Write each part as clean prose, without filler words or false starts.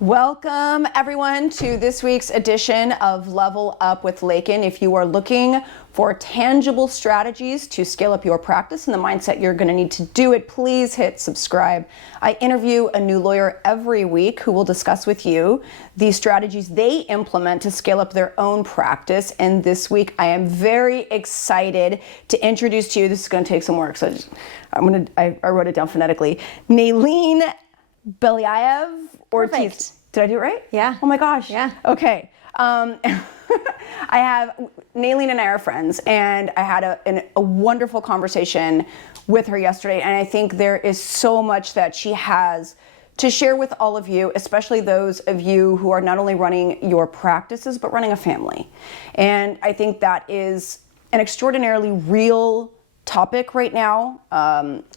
Welcome everyone to this week's edition of Level Up with Laiken. If you are looking for tangible strategies to scale up your practice and the mindset you're going to need to do it, please hit subscribe. I interview a new lawyer every week who will discuss with you the strategies they implement to scale up their own practice. And this week I am very excited to introduce to you, this is going to take some work, so I wrote it down phonetically, Neyleen Beljajev Ortiz. Did I do it right? Yeah. Oh my gosh. Yeah. Okay. I have, Neyleen and I are friends, and I had a wonderful conversation with her yesterday, and I think there is so much that she has to share with all of you, especially those of you who are not only running your practices, but running a family. And I think that is an extraordinarily real topic right now,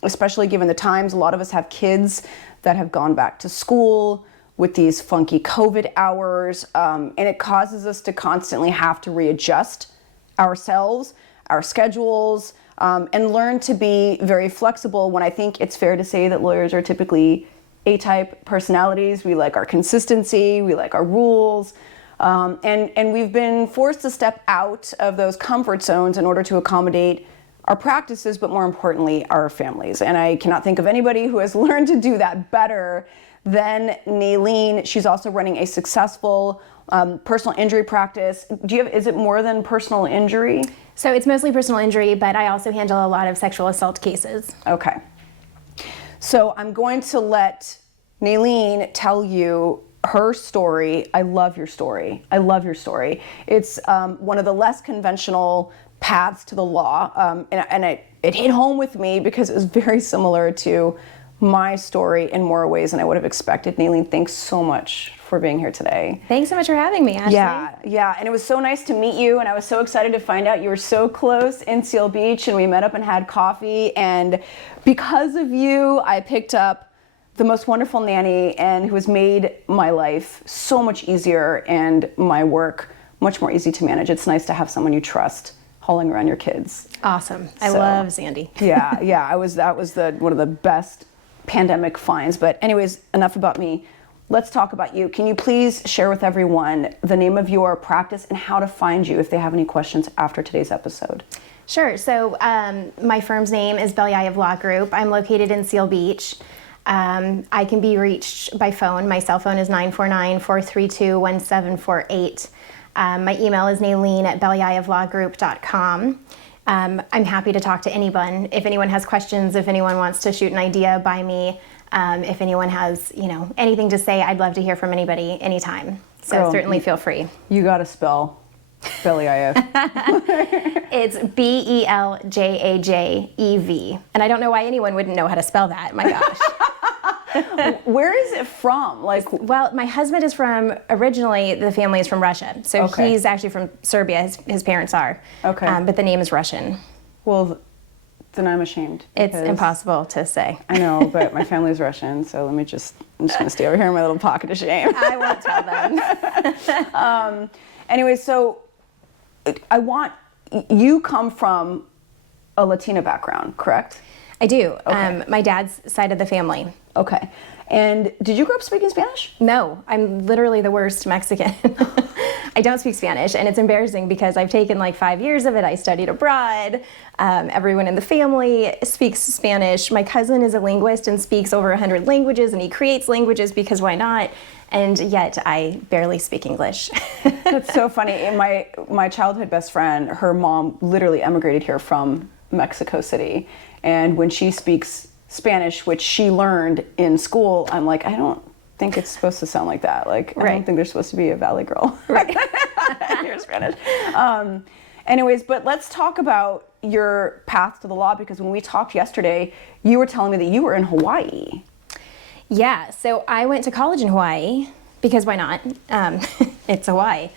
especially given the times. A lot of us have kids that have gone back to school with these funky COVID hours, and it causes us to constantly have to readjust ourselves, our schedules, and learn to be very flexible when I think it's fair to say that lawyers are typically A-type personalities. We like our consistency, we like our rules, and we've been forced to step out of those comfort zones in order to accommodate our practices, but more importantly, our families. And I cannot think of anybody who has learned to do that better than Neyleen. She's also running a successful personal injury practice. Is it more than personal injury? So it's mostly personal injury, but I also handle a lot of sexual assault cases. Okay. So I'm going to let Neyleen tell you her story. I love your story. I love your story. It's one of the less conventional paths to the law, and it hit home with me because it was very similar to my story in more ways than I would have expected. Neyleen, thanks so much for being here today. Thanks so much for having me, Ashley. Yeah, and it was so nice to meet you, and I was so excited to find out you were so close in Seal Beach, and we met up and had coffee, and because of you, I picked up the most wonderful nanny, and who has made my life so much easier and my work much more easy to manage. It's nice to have someone you trust hauling around your kids. Awesome. I love Sandy. Yeah, that was one of the best pandemic finds. But anyways, enough about me. Let's talk about you. Can you please share with everyone the name of your practice and how to find you if they have any questions after today's episode? Sure. So my firm's name is Beljajev Law Group. I'm located in Seal Beach. I can be reached by phone. My cell phone is 949-432-1748. My email is Neyleen@BeljajevLawGroup.com. I'm happy to talk to anyone. If anyone has questions, if anyone wants to shoot an idea by me, if anyone has, anything to say, I'd love to hear from anybody anytime. So Girl, certainly feel free. You gotta spell Beljajev. It's Beljajev. And I don't know why anyone wouldn't know how to spell that. My gosh. Where is it from? Well, my husband is originally the family is from Russia. So Okay. He's actually from Serbia, his parents are. Okay. But the name is Russian. Well, then I'm ashamed. It's impossible to say. I know, but my family's Russian, so I'm just gonna stay over here in my little pocket of shame. I won't tell them. Anyway, so you come from a Latina background, correct? I do. Okay. My dad's side of the family. Okay. And did you grow up speaking Spanish? No, I'm literally the worst Mexican. I don't speak Spanish, and it's embarrassing because I've taken 5 years of it. I studied abroad. Everyone in the family speaks Spanish. My cousin is a linguist and speaks over 100 languages, and he creates languages because why not? And yet I barely speak English. That's so funny. My childhood best friend, her mom literally emigrated here from Mexico City. And when she speaks Spanish, which she learned in school, I'm like, I don't think it's supposed to sound like that. I don't think there's supposed to be a valley girl. Right. You're Spanish. Anyways, but let's talk about your path to the law, because when we talked yesterday, you were telling me that you were in Hawaii. Yeah, so I went to college in Hawaii because why not? It's Hawaii.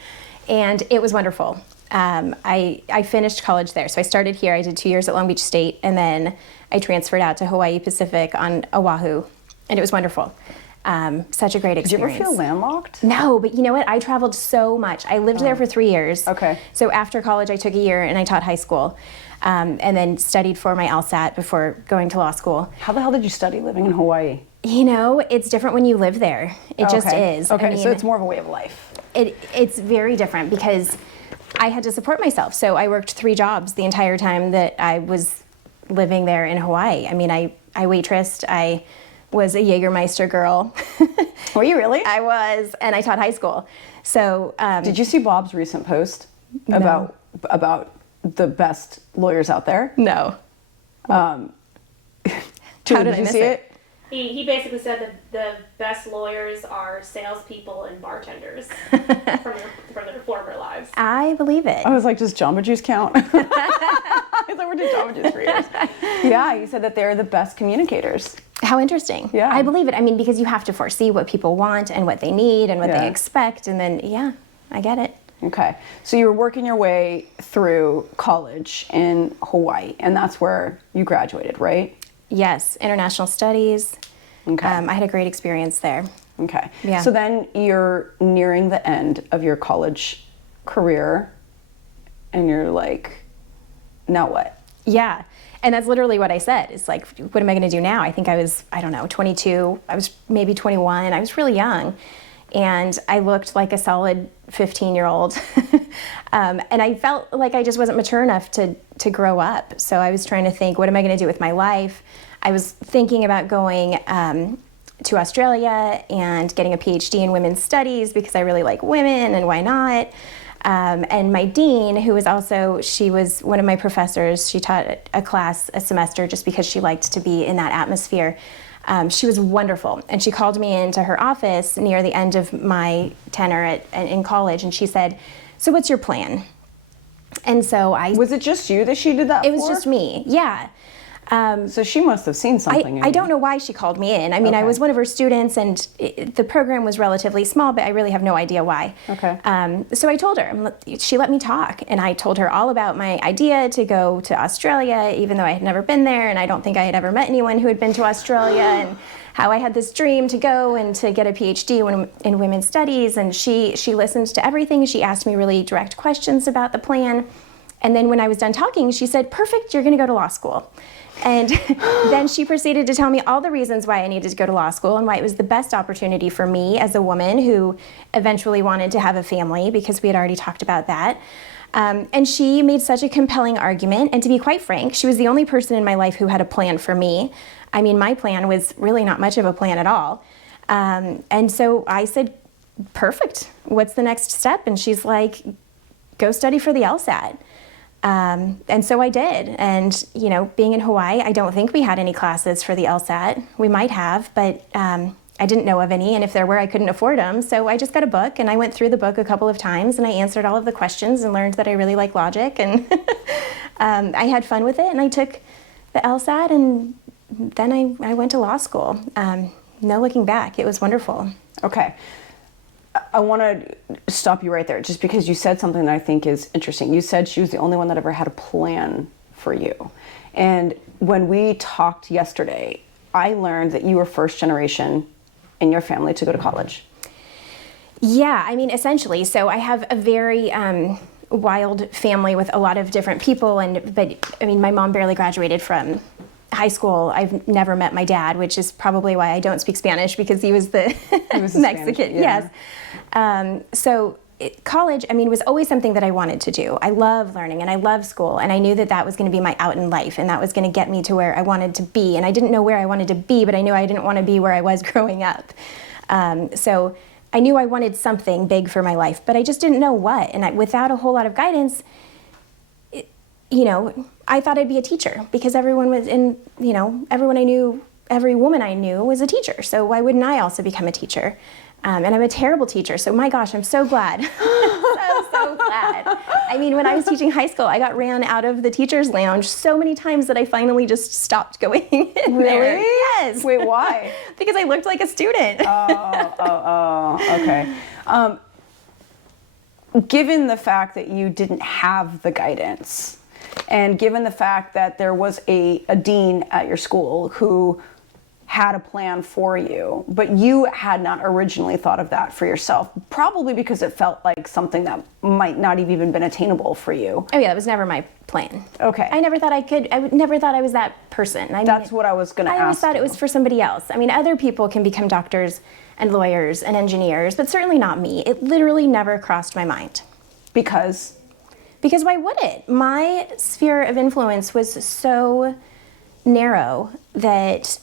And it was wonderful. I finished college there. So I started here. I did 2 years at Long Beach State, and then I transferred out to Hawaii Pacific on Oahu, and it was wonderful. Such a great experience. Did you ever feel landlocked? No, but you know what? I traveled so much. I lived there for 3 years. Okay. So after college, I took a year and I taught high school, and then studied for my LSAT before going to law school. How the hell did you study living in Hawaii? It's different when you live there. It just is. Okay, so it's more of a way of life. It's very different because I had to support myself. So I worked 3 jobs the entire time that I was living there in Hawaii. I mean, I waitressed, I was a Jägermeister girl. Were you really? I was, and I taught high school. So did you see Bob's recent post about the best lawyers out there? No. How did you see it? He basically said that the best lawyers are salespeople and bartenders from their former lives. I believe it. I was like, does Jamba Juice count? I thought we did Jamba Juice for years. Yeah, he said that they're the best communicators. How interesting. Yeah. I believe it. I mean, because you have to foresee what people want and what they need and what they expect. And then, yeah, I get it. Okay. So you were working your way through college in Hawaii, and that's where you graduated, right? Yes, international studies. Okay. I had a great experience there. Okay. Yeah. So then you're nearing the end of your college career, and you're like, now what? Yeah. And that's literally what I said. It's like, what am I going to do now? I think I was, 22. I was maybe 21. I was really young. And I looked like a solid 15-year-old. And I felt like I just wasn't mature enough to grow up. So I was trying to think, what am I going to do with my life? I was thinking about going to Australia and getting a PhD in women's studies because I really like women, and why not? And my dean, who was also, she was one of my professors, she taught a class a semester just because she liked to be in that atmosphere. She was wonderful, and she called me into her office near the end of my tenure in college, and she said, so what's your plan? And so Was it just you that she did that It was just me, yeah. So she must have seen something in I you. don't know why she called me in. I mean, I was one of her students, and the program was relatively small, but I really have no idea why. Okay. So I told her, she let me talk, and I told her all about my idea to go to Australia, even though I had never been there, and I don't think I had ever met anyone who had been to Australia, and how I had this dream to go and to get a PhD in women's studies, and she listened to everything. She asked me really direct questions about the plan, and then when I was done talking, she said, perfect, you're going to go to law school. And then she proceeded to tell me all the reasons why I needed to go to law school and why it was the best opportunity for me as a woman who eventually wanted to have a family, because we had already talked about that. And she made such a compelling argument. And to be quite frank, she was the only person in my life who had a plan for me. I mean, my plan was really not much of a plan at all. And so I said, perfect. What's the next step? And she's like, go study for the LSAT. And so I did. And, being in Hawaii, I don't think we had any classes for the LSAT. We might have, but I didn't know of any. And if there were, I couldn't afford them. So I just got a book, and I went through the book a couple of times, and I answered all of the questions and learned that I really like logic. And I had fun with it. And I took the LSAT, and then I went to law school. No looking back. It was wonderful. Okay. I want to stop you right there, just because you said something that I think is interesting. You said she was the only one that ever had a plan for you. And when we talked yesterday, I learned that you were first generation in your family to go to college. Yeah, I mean, essentially. So I have a very wild family with a lot of different people. But I mean, my mom barely graduated from high school. I've never met my dad, which is probably why I don't speak Spanish, because he was the Mexican. Spanish, yeah. Yes. So college, I mean, was always something that I wanted to do. I love learning and I love school, and I knew that that was going to be my out in life, and that was going to get me to where I wanted to be. And I didn't know where I wanted to be, but I knew I didn't want to be where I was growing up. So I knew I wanted something big for my life, but I just didn't know what. And without a whole lot of guidance, I thought I'd be a teacher, because everyone was everyone I knew, every woman I knew was a teacher. So why wouldn't I also become a teacher? And I'm a terrible teacher. So my gosh, I'm so glad. so glad. I mean, when I was teaching high school, I got ran out of the teacher's lounge so many times that I finally just stopped going in there. Really? Yes. Wait, why? Because I looked like a student. Okay. Given the fact that you didn't have the guidance, and given the fact that there was a dean at your school who had a plan for you, but you had not originally thought of that for yourself, probably because it felt like something that might not have even been attainable for you. Oh yeah, that was never my plan. Okay. I never thought I could, never thought I was that person. That's what I was going to ask. I always thought it was for somebody else. I mean, other people can become doctors and lawyers and engineers, but certainly not me. It literally never crossed my mind. Because why would it? My sphere of influence was so narrow that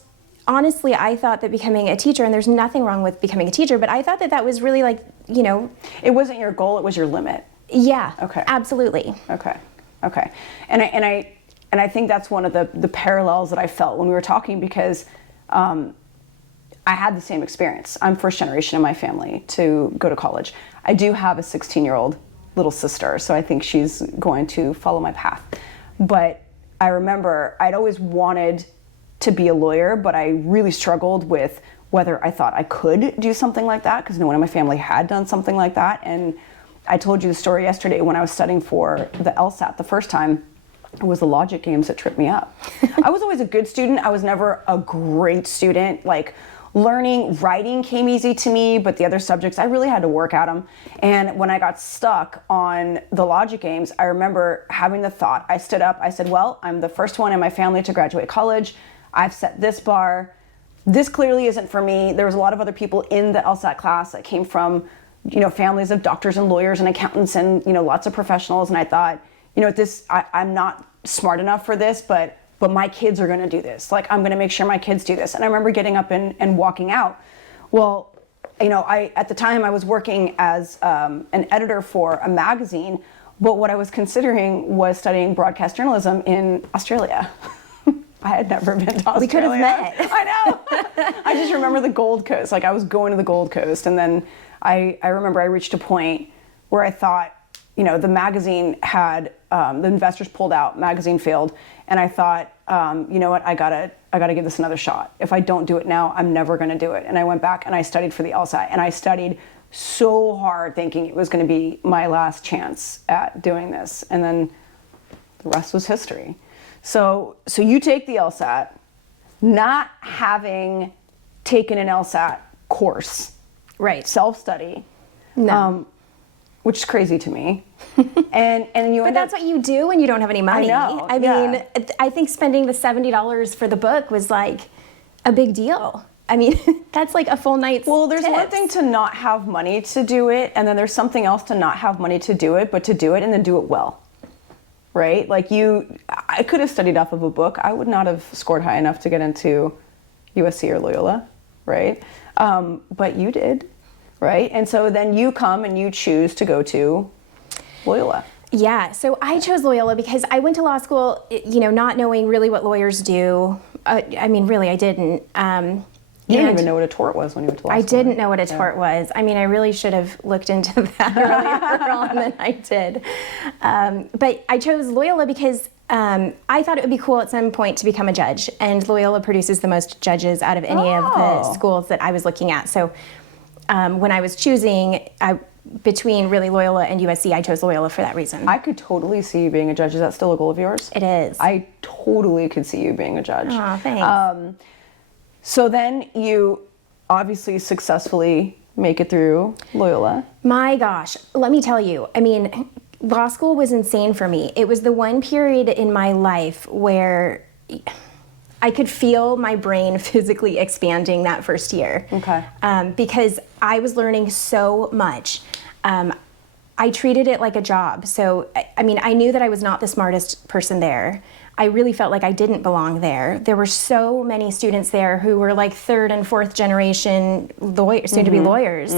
honestly, I thought that becoming a teacher, and there's nothing wrong with becoming a teacher, but I thought that that was really like, you know. It wasn't your goal, it was your limit. Yeah. Okay. Absolutely. Okay. And I think that's one of the parallels that I felt when we were talking, because I had the same experience. I'm first generation in my family to go to college. I do have a 16-year-old little sister, so I think she's going to follow my path. But I remember I'd always wanted to be a lawyer, but I really struggled with whether I thought I could do something like that, because no one in my family had done something like that. And I told you the story yesterday when I was studying for the LSAT the first time. It was the logic games that tripped me up. I was always a good student. I was never a great student. Like, writing came easy to me, but the other subjects, I really had to work at them. And when I got stuck on the logic games, I remember having the thought, I stood up, I said, well, I'm the first one in my family to graduate college. I've set this bar. This clearly isn't for me. There was a lot of other people in the LSAT class that came from, families of doctors and lawyers and accountants and, lots of professionals. And I thought, I'm not smart enough for this, but my kids are going to do this. Like, I'm going to make sure my kids do this. And I remember getting up and walking out. Well, at the time I was working as an editor for a magazine, but what I was considering was studying broadcast journalism in Australia. I had never been to Australia. We could have met. I know. I just remember the Gold Coast. Like, I was going to the Gold Coast, and then I remember I reached a point where I thought, the magazine had, the investors pulled out, magazine failed, and I thought, you know what, I gotta give this another shot. If I don't do it now, I'm never gonna do it. And I went back and I studied for the LSAT, and I studied so hard thinking it was gonna be my last chance at doing this. And then the rest was history. So you take the LSAT, not having taken an LSAT course, Right. Self-study, No. which is crazy to me. and you. But that's what you do when you don't have any money. I know. I mean, I think spending the $70 for the book was like a big deal. I mean, that's like a full night's There's tips. one thing to not have money to do it, and then there's something else to not have money to do it, but to do it and then do it well. Right? Like, I could have studied off of a book. I would not have scored high enough to get into USC or Loyola, right? But you did, right? And so then you come and you choose to go to Loyola. Yeah, so I chose Loyola because I went to law school, not knowing really what lawyers do. I mean, really, I didn't. You didn't even know what a tort was when you went to law school. I didn't know what a tort was. I mean, I really should have looked into that earlier on than I did. But I chose Loyola because I thought it would be cool at some point to become a judge. And Loyola produces the most judges out of any of the schools that I was looking at. So when I was choosing between really Loyola and USC, I chose Loyola for that reason. I could totally see you being a judge. Is that still a goal of yours? It is. I totally could see you being a judge. Aw, thanks. So then you obviously successfully make it through Loyola. My gosh, let me tell you, I mean, law school was insane for me. It was the one period in my life where I could feel my brain physically expanding that first year. Okay. Because I was learning so much. I treated it like a job. So, I mean, I knew that I was not the smartest person there. I really felt like I didn't belong there. There were so many students there who were like third and fourth generation soon-to-be lawyers,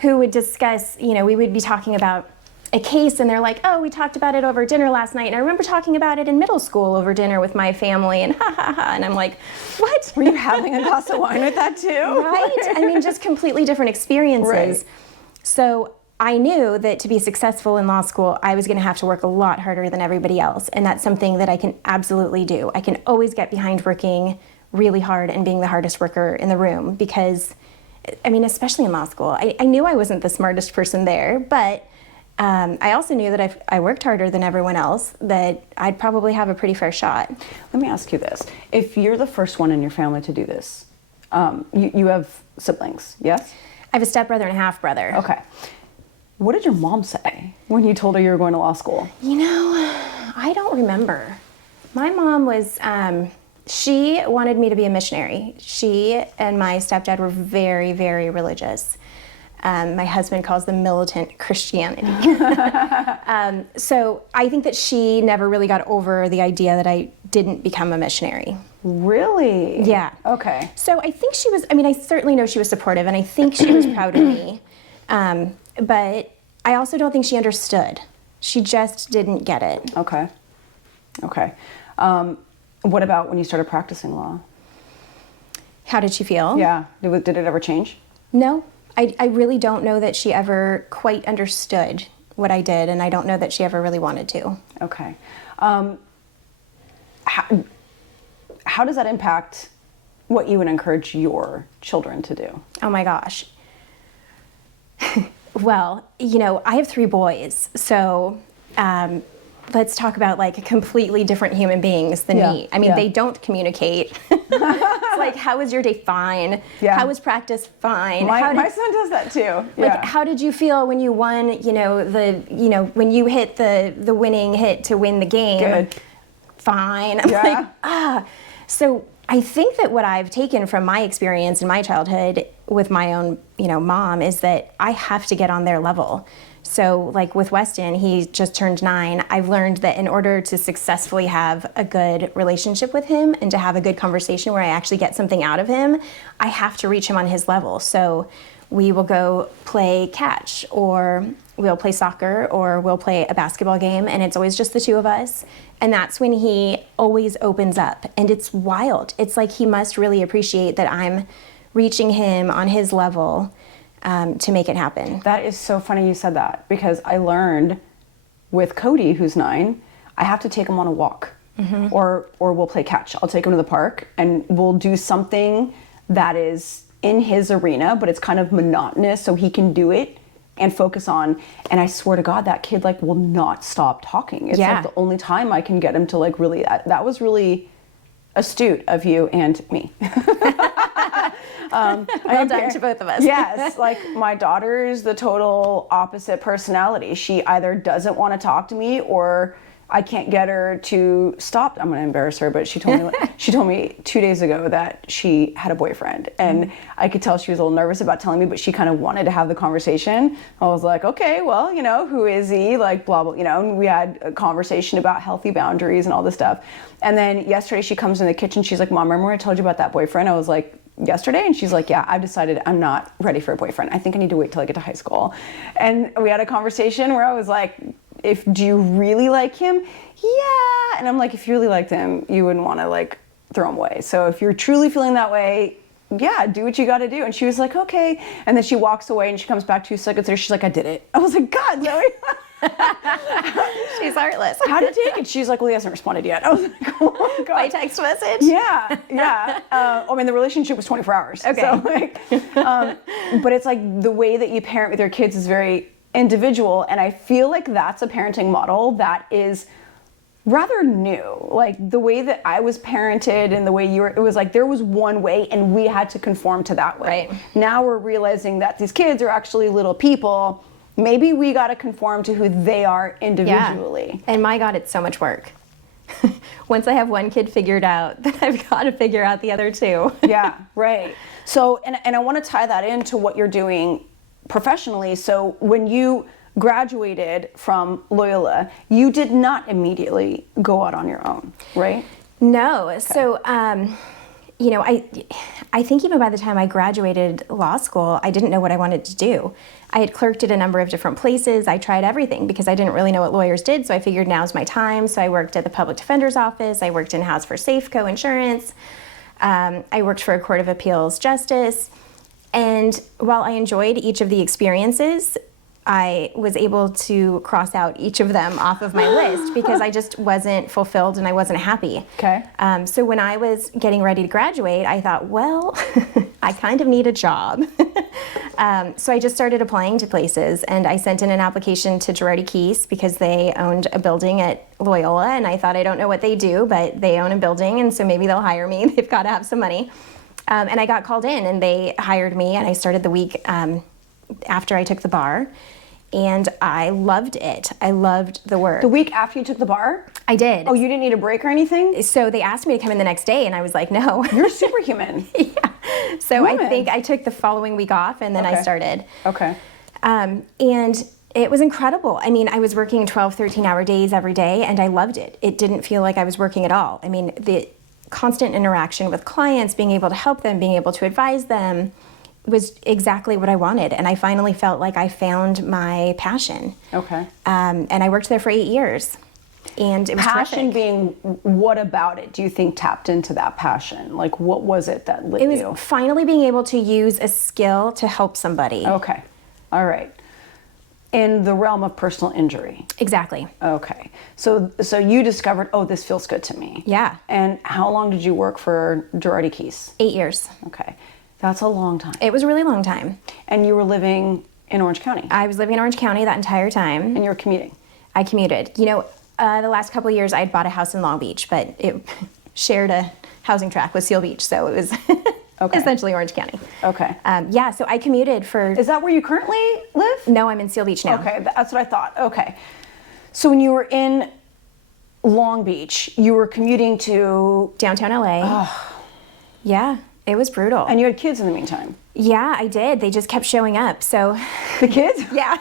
who would discuss, we would be talking about a case and they're like, oh, we talked about it over dinner last night. And I remember talking about it in middle school over dinner with my family and ha ha ha. And I'm like, what? Were you having a glass of wine with that too? Right? I mean, just completely different experiences. Right. So I knew that to be successful in law school, I was going to have to work a lot harder than everybody else. And that's something that I can absolutely do. I can always get behind working really hard and being the hardest worker in the room because, I mean, especially in law school, I knew I wasn't the smartest person there, but I also knew that if I worked harder than everyone else, that I'd probably have a pretty fair shot. Let me ask you this. If you're the first one in your family to do this, You have siblings, yes? I have a stepbrother and a half brother. Okay. What did your mom say when you told her you were going to law school? You know, I don't remember. My mom was, she wanted me to be a missionary. She and my stepdad were very, very religious. My husband calls them militant Christianity. So I think that she never really got over the idea that I didn't become a missionary. Really? Yeah. Okay. So I think she was, I mean, I certainly know she was supportive, and I think she was proud of me. But I also don't think she understood. She just didn't get it. Okay. Okay. What about when you started practicing law? How did she feel? Yeah. Did it ever change? No. I really don't know that she ever quite understood what I did, and I don't know that she ever really wanted to. Okay. How does that impact what you would encourage your children to do? Oh my gosh. Well, you know, I have 3 boys, so let's talk about like completely different human beings than me. I mean, they don't communicate. It's like, how was your day? Fine. Yeah. How was practice? Fine. My son does that too. Like, how did you feel when you won, when you hit the winning hit to win the game? Good. Fine. I'm like, So I think that what I've taken from my experience in my childhood with my own, mom is that I have to get on their level. So like with Weston, he just turned 9. I've learned that in order to successfully have a good relationship with him and to have a good conversation where I actually get something out of him, I have to reach him on his level. So we will go play catch, or we'll play soccer, or we'll play a basketball game, and it's always just the 2 of us. And that's when he always opens up. And it's wild. It's like he must really appreciate that I'm reaching him on his level to make it happen. That is so funny you said that, because I learned with Cody, who's 9, I have to take him on a walk, or we'll play catch. I'll take him to the park and we'll do something that is in his arena, but it's kind of monotonous so he can do it and focus on. And I swear to God, that kid will not stop talking. It's like the only time I can get him to really, that was really astute of you and me. Well done to both of us. Yes, my daughter's the total opposite personality. She either doesn't want to talk to me, or I can't get her to stop. I'm going to embarrass her, but she told me 2 days ago that she had a boyfriend, and I could tell she was a little nervous about telling me, but she kind of wanted to have the conversation. I was like, okay, well, who is he? Blah, blah, and we had a conversation about healthy boundaries and all this stuff. And then yesterday she comes in the kitchen. She's like, Mom, remember when I told you about that boyfriend? I was like, yesterday? And she's like, yeah, I've decided I'm not ready for a boyfriend. I think I need to wait till I get to high school. And we had a conversation where I was like, do you really like him? Yeah. And I'm like, if you really liked him, you wouldn't want to throw him away. So if you're truly feeling that way, yeah, do what you got to do. And she was like, okay. And then she walks away and she comes back 2 seconds later. She's like, I did it. I was like, God, Zoe. She's heartless. How did you take it? She's like, well, he hasn't responded yet. I was like, oh my God. By text message? Yeah. The relationship was 24 hours. Okay. So but it's the way that you parent with your kids is very individual. And I feel like that's a parenting model that is rather new. The way that I was parented and the way you were, it was there was one way and we had to conform to that way. Right. Now we're realizing that these kids are actually little people. Maybe we got to conform to who they are individually. Yeah. And my God, it's so much work. Once I have one kid figured out, then I've got to figure out the other 2. Yeah, right. So, and I want to tie that into what you're doing professionally. So when you graduated from Loyola, you did not immediately go out on your own, right? No. Okay. So, I think even by the time I graduated law school, I didn't know what I wanted to do. I had clerked at a number of different places. I tried everything because I didn't really know what lawyers did, so I figured now's my time. So I worked at the public defender's office. I worked in-house for Safeco Insurance. I worked for a court of appeals justice. And while I enjoyed each of the experiences, I was able to cross out each of them off of my list because I just wasn't fulfilled and I wasn't happy. Okay. So when I was getting ready to graduate, I thought, well, I kind of need a job. So I just started applying to places, and I sent in an application to Girardi Keese because they owned a building at Loyola, and I thought, I don't know what they do, but they own a building, and so maybe they'll hire me. They've got to have some money. And I got called in, and they hired me, and I started the week after I took the bar, and I loved it. I loved the work. The week after you took the bar? I did. Oh, you didn't need a break or anything? So they asked me to come in the next day, and I was like, no. You're superhuman. Yeah. So Woman. I think I took the following week off, and then I started. Okay. And it was incredible. I mean, I was working 12, 13-hour days every day, and I loved it. It didn't feel like I was working at all. I mean, the constant interaction with clients, being able to help them, being able to advise them was exactly what I wanted. And I finally felt like I found my passion. Okay. And I worked there for 8 years. And it was Passion terrific. being, what about it do you think tapped into that passion? Like, what was it that lit It was you? finally being able to use a skill to help somebody. Okay. All right. In the realm of personal injury. Exactly. Okay. So you discovered, oh, this feels good to me. Yeah. And how long did you work for Girardi Keys? 8 years. Okay. That's a long time. It was a really long time. And you were living in Orange County? I was living in Orange County that entire time. And you were commuting? I commuted. You know, the last couple of years I had bought a house in Long Beach, but it shared a housing tract with Seal Beach, so it was essentially Orange County. Okay. Yeah, so I commuted for... Is that where you currently live? No, I'm in Seal Beach now. Okay, that's what I thought. Okay. So when you were in Long Beach, you were commuting to... Downtown LA. Yeah, it was brutal. And you had kids in the meantime? Yeah, I did. They just kept showing up, so... The kids? Yeah.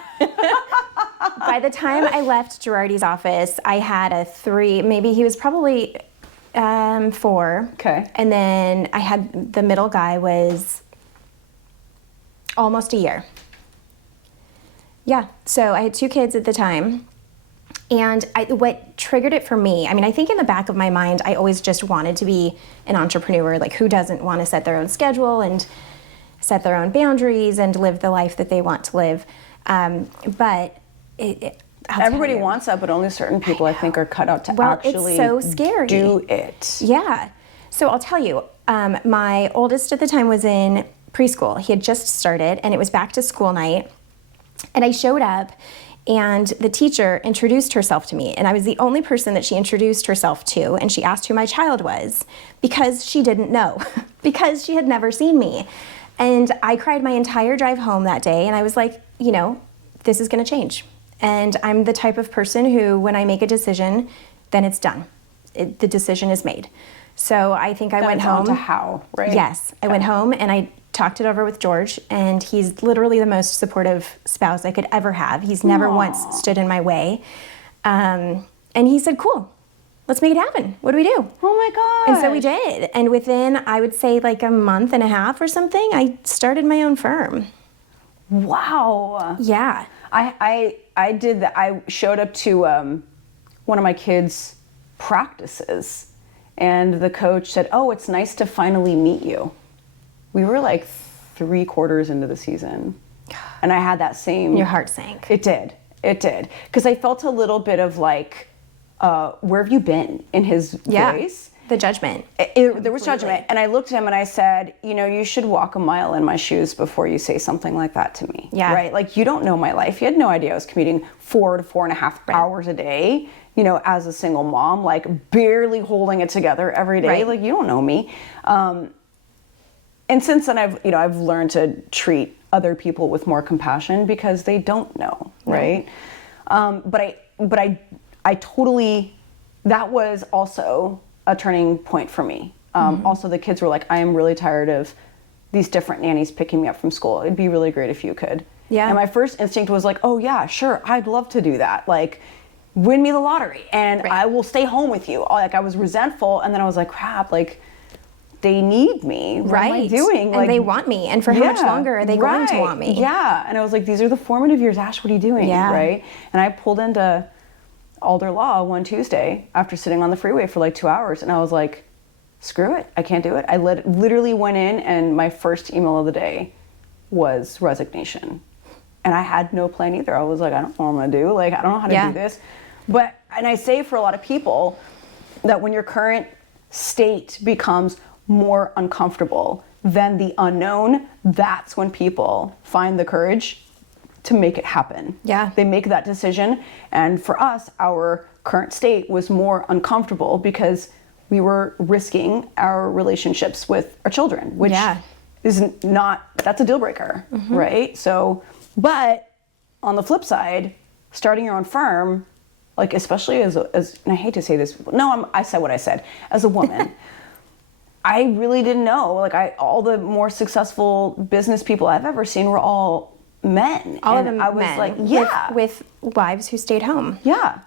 By the time I left Girardi's office, I had a 3, maybe he was probably 4. Okay. And then I had, the middle guy was almost a year. Yeah, so I had 2 kids at the time. And what triggered it for me, I mean, I think in the back of my mind, I always just wanted to be an entrepreneur. Like, who doesn't want to set their own schedule and set their own boundaries and live the life that they want to live? But I'll Everybody tell you. wants that, but only certain people, I think, are cut out to Well, actually it's so scary. do it. Yeah. So I'll tell you, my oldest at the time was in preschool. He had just started, and it was back to school night. And I showed up, and the teacher introduced herself to me. And I was the only person that she introduced herself to. And she asked who my child was because she didn't know, because she had never seen me. And I cried my entire drive home that day. And I was like, you know, this is going to change. And I'm the type of person who, when I make a decision, then it's done. The decision is made. So I think I Then went it's on home. to how, right? Yes. I went home and I talked it over with George, and he's literally the most supportive spouse I could ever have. He's never once stood in my way. And he said, cool, let's make it happen. What do we do? Oh my God. And so we did. And within, I would say, like a month and a half or something, I started my own firm. Wow. Yeah. I did that. I showed up to one of my kids' practices, and the coach said, "Oh, it's nice to finally meet you." We were like 3/4 into the season, and I had that same. Your heart sank. It did. It did. Because I felt a little bit of like, where have you been in his voice? The judgment. There was judgment. And I looked at him and I said, you know, you should walk a mile in my shoes before you say something like that to me. Yeah. Right? Like, you don't know my life. You had no idea I was commuting 4 to 4.5 hours a day, you know, as a single mom, like barely holding it together every day. Right. Like, you don't know me. And since then I've learned to treat other people with more compassion because they don't know. Right. But I totally, that was also a turning point for me. Also, the kids were like, I am really tired of these different nannies picking me up from school. It'd be really great if you could. Yeah. And my first instinct was like, oh yeah, sure, I'd love to do that. Like, win me the lottery and I will stay home with you. Like, I was resentful, and then I was like, crap, like, they need me. What am I doing? And like, they want me. And for how much longer are they going to want me? Yeah. And I was like, these are the formative years. Ash, what are you doing? Yeah. Right. And I pulled into Alder Law one Tuesday after sitting on the freeway for like 2 hours, and I was like, screw it, I can't do it. I literally went in, and my first email of the day was resignation, and I had no plan either. I was like, I don't know what I'm gonna do. Like, I don't know how to do this. And I say for a lot of people that when your current state becomes more uncomfortable than the unknown, that's when people find the courage to make it happen. Yeah. They make that decision. And for us, our current state was more uncomfortable because we were risking our relationships with our children, which is not, that's a deal breaker, right? So, but on the flip side, starting your own firm, like especially as and I hate to say this, I said what I said, as a woman, I really didn't know, like all the more successful business people I've ever seen were all men. All of and them I was men, like, with wives who stayed home. Yeah.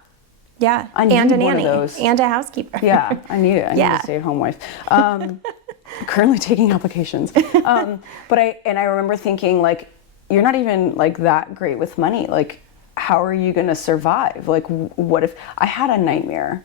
Yeah, I need and a one of nanny, those. and a housekeeper. Yeah, I need it. I need a stay-at-home wife. Currently taking applications. But I remember thinking, like, you're not even like that great with money. Like, how are you going to survive? Like, what if I had a nightmare?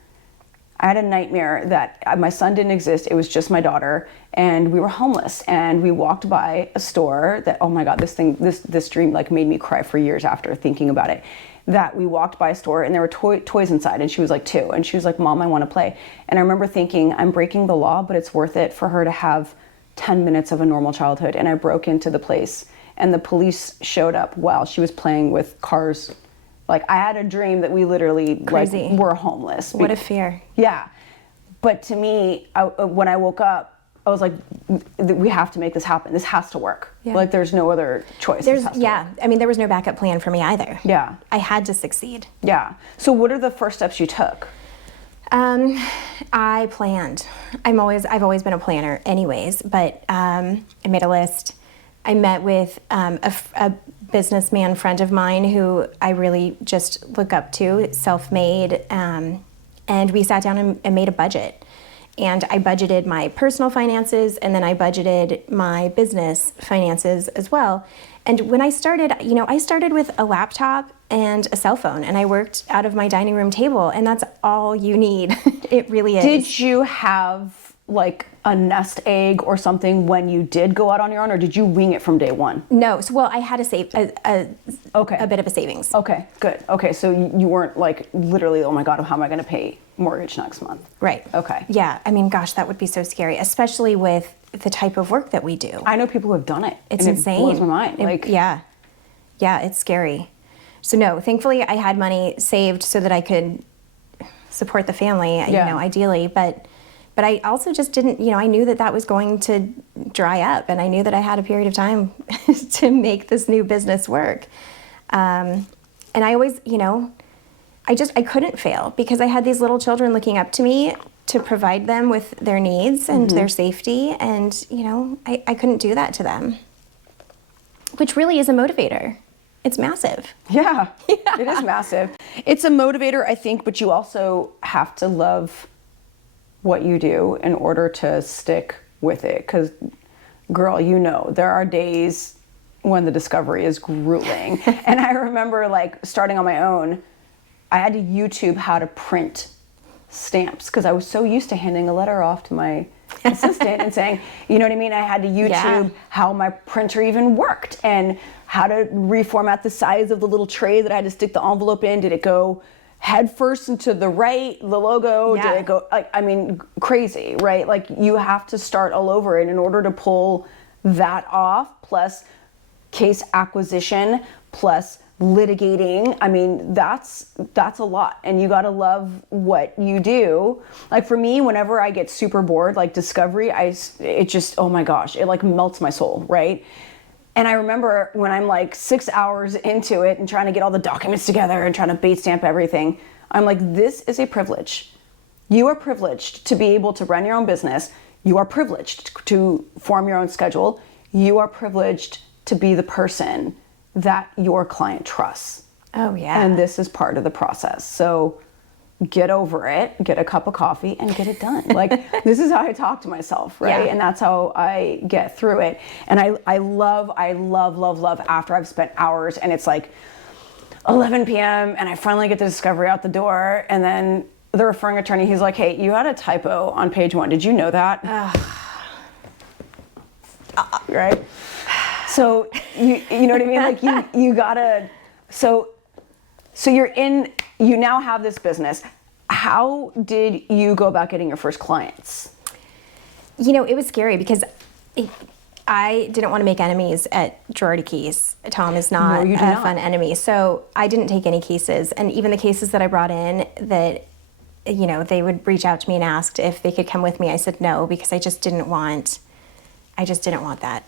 I had a nightmare that my son didn't exist. It was just my daughter, and we were homeless. And we walked by a store that, oh my God, this dream like made me cry for years after thinking about it. That we walked by a store and there were toys inside, and she was like 2, and she was like, Mom, I want to play. And I remember thinking, I'm breaking the law, but it's worth it for her to have 10 minutes of a normal childhood. And I broke into the place, and the police showed up while she was playing with cars. Like, I had a dream that we literally Crazy. like were homeless. What a fear. Yeah. But to me, when I woke up, I was like, we have to make this happen. This has to work. Yeah. Like, there's no other choice. This has to work. I mean, there was no backup plan for me either. Yeah. I had to succeed. Yeah. So what are the first steps you took? I planned. I've always been a planner anyways, but I made a list. I met with a businessman friend of mine who I really just look up to, self-made, and we sat down and made a budget. And I budgeted my personal finances, and then I budgeted my business finances as well. And when I started, I started with a laptop and a cell phone, and I worked out of my dining room table, and that's all you need. It really is. Did you have like a nest egg or something when you did go out on your own, or did you wing it from day one? No. So, well, I had a bit of a savings. Okay, good. Okay, so you weren't like literally, oh my God, how am I going to pay mortgage next month? Right. Okay. Yeah. I mean, gosh, that would be so scary, especially with the type of work that we do. I know people who have done it. It's and insane. It blows my mind. Yeah, it's scary. So no, thankfully I had money saved so that I could support the family, ideally, but I also just didn't, I knew that was going to dry up, and I knew that I had a period of time to make this new business work. And I always, I couldn't fail because I had these little children looking up to me to provide them with their needs and their safety, and, I couldn't do that to them, which really is a motivator. It's massive. Yeah, it is massive. It's a motivator, I think, but you also have to love what you do in order to stick with it. Because, girl, there are days when the discovery is grueling. And I remember like starting on my own, I had to YouTube how to print stamps because I was so used to handing a letter off to my assistant and saying, you know what I mean? I had to YouTube how my printer even worked and how to reformat the size of the little tray that I had to stick the envelope in. Did it go head first into the right, the logo? Yeah. Did it go, crazy, right? Like, you have to start all over. And in order to pull that off, plus case acquisition, plus litigating, that's a lot. And you gotta love what you do. Like, for me, whenever I get super bored, like discovery, it just, oh my gosh, it like melts my soul, right? And I remember when I'm like 6 hours into it and trying to get all the documents together and trying to bait stamp everything, I'm like, this is a privilege. You are privileged to be able to run your own business. You are privileged to form your own schedule. You are privileged to be the person that your client trusts. Oh, yeah. And this is part of the process. So get over it, get a cup of coffee, and get it done. Like, this is how I talk to myself, right? Yeah. And that's how I get through it. And I love after I've spent hours and it's like 11 p.m. and I finally get the discovery out the door, and then the referring attorney, he's like, hey, you had a typo on page 1. Did you know that? Right? So, you know what I mean? Like, you gotta, so you now have this business. How did you go about getting your first clients? It was scary because I didn't want to make enemies at Girardi Keys. Tom is not No, you do a not. fun enemy. So I didn't take any cases. And even the cases that I brought in that they would reach out to me and asked if they could come with me. I said no, because I just didn't want that.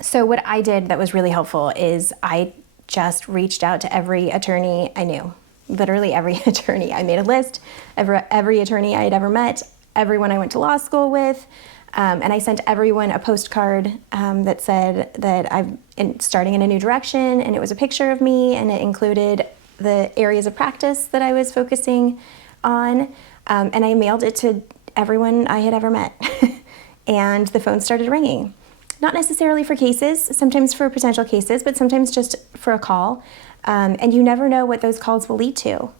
So what I did that was really helpful is I just reached out to every attorney I knew, literally every attorney. I made a list of every attorney I had ever met, everyone I went to law school with, and I sent everyone a postcard that said that I'm starting in a new direction, and it was a picture of me, and it included the areas of practice that I was focusing on, and I mailed it to everyone I had ever met. And the phone started ringing. Not necessarily for cases, sometimes for potential cases, but sometimes just for a call. And you never know what those calls will lead to.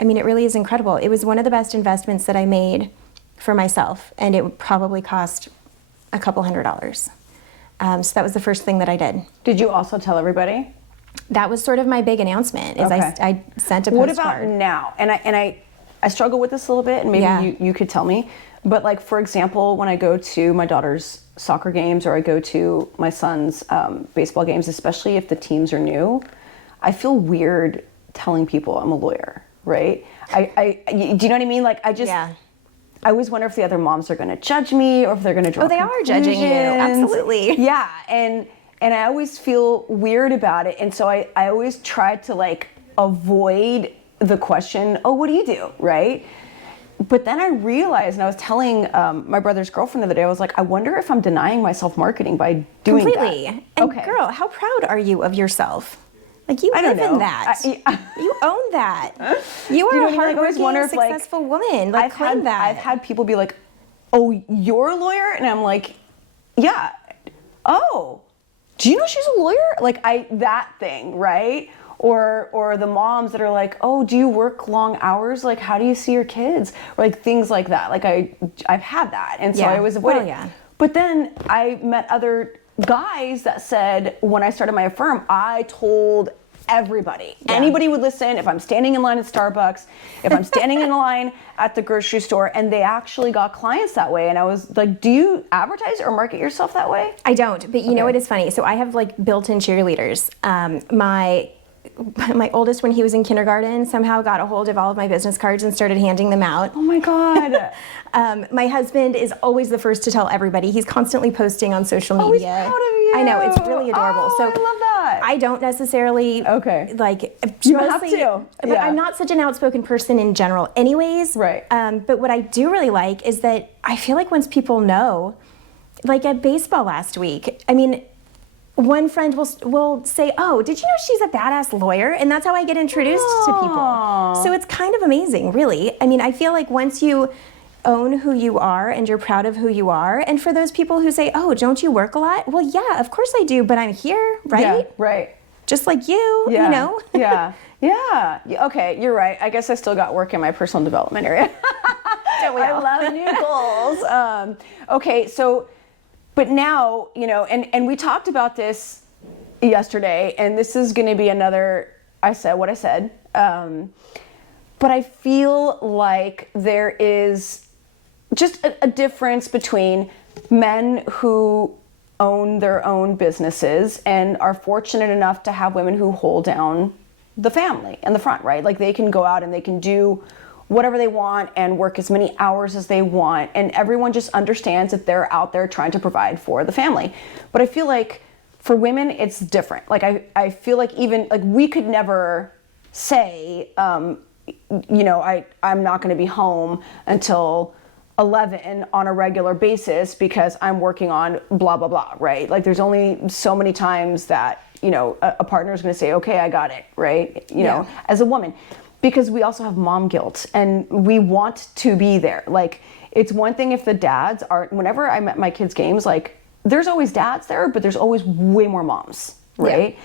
I mean, it really is incredible. It was one of the best investments that I made for myself, and it would probably cost a couple $100. So that was the first thing that I did. Did you also tell everybody? That was sort of my big announcement, is Okay. I sent a What postcard. about now? And I struggle with this a little bit, and maybe Yeah. you could tell me. But like, for example, when I go to my daughter's soccer games or I go to my son's baseball games, especially if the teams are new, I feel weird telling people I'm a lawyer, right? Do you know what I mean? Like, Yeah. I always wonder if the other moms are going to judge me or if they're going to draw They are judging you, conclusions. absolutely. Yeah, and I always feel weird about it, and so I always try to like avoid the question, oh, what do you do, right? But then I realized, and I was telling my brother's girlfriend the other day, I was like, I wonder if I'm denying myself marketing by doing Completely. that. And Okay. girl, how proud are you of yourself? Like, you I don't live in know. that. You own that. You are You know a what I mean? Like, I always hardworking, wonder if, like, successful woman. Like, claim that. I've had people be like, oh, you're a lawyer? And I'm like, yeah. Oh, do you know she's a lawyer? Like, that thing, right? Or the moms that are like, oh, do you work long hours? Like, how do you see your kids? Or like things like that. Like I've had that. And so Yeah. I always avoid Well, it. yeah. But then I met other guys that said, when I started my firm, I told everybody. Yeah. Anybody would listen. If I'm standing in line at Starbucks, if I'm standing in line at the grocery store, and they actually got clients that way. And I was like, do you advertise or market yourself that way? I don't, but you know what is funny? So I have like built-in cheerleaders. My oldest, when he was in kindergarten, somehow got a hold of all of my business cards and started handing them out. Oh my God. My husband is always the first to tell everybody. He's constantly posting on social media. Oh, he's proud of you. I know, it's really adorable. Oh, so I love that. I don't necessarily Okay. you have to. But Yeah. I'm not such an outspoken person in general anyways. Right. But what I do really like is that I feel like once people know, like at baseball last week, I mean, one friend will say, oh, did you know she's a badass lawyer? And that's how I get introduced to people. So it's kind of amazing, really. I mean, I feel like once you own who you are and you're proud of who you are, and for those people who say, oh, don't you work a lot? Well, yeah, of course I do, but I'm here, right? Yeah, right. Just like you, Yeah. you know? Yeah. Okay, you're right. I guess I still got work in my personal development area. Don't we I all? love new goals. Okay, so, but now, and we talked about this yesterday, and this is going to be another, I said what I said, but I feel like there is just a difference between men who own their own businesses and are fortunate enough to have women who hold down the family and the front, right? Like they can go out and they can do whatever they want and work as many hours as they want, and everyone just understands that they're out there trying to provide for the family. But I feel like for women it's different. Like I feel like even like we could never say I'm not going to be home until 11 on a regular basis because I'm working on blah blah blah, right? Like there's only so many times that a partner is going to say, okay, I got it, right? You know, as a woman. Because we also have mom guilt and we want to be there. Like, it's one thing if the dads aren't, whenever I'm at my kids' games, like, there's always dads there, but there's always way more moms, right?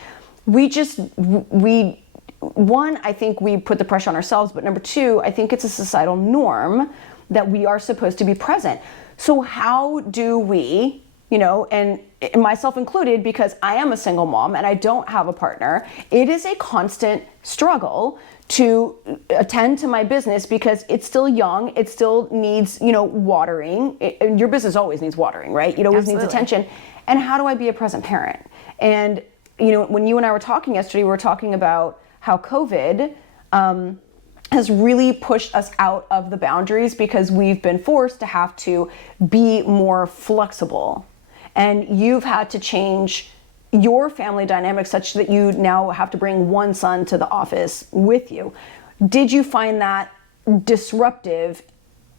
Yeah. One, I think we put the pressure on ourselves, but number two, I think it's a societal norm that we are supposed to be present. So how do we, and myself included, because I am a single mom and I don't have a partner, it is a constant struggle to attend to my business because it's still young, it still needs, watering. Your business always needs watering, right? It always needs attention. And how do I be a present parent? And, when you and I were talking yesterday, we were talking about how COVID has really pushed us out of the boundaries because we've been forced to have to be more flexible. And you've had to change your family dynamic such that you now have to bring one son to the office with you. Did you find that disruptive?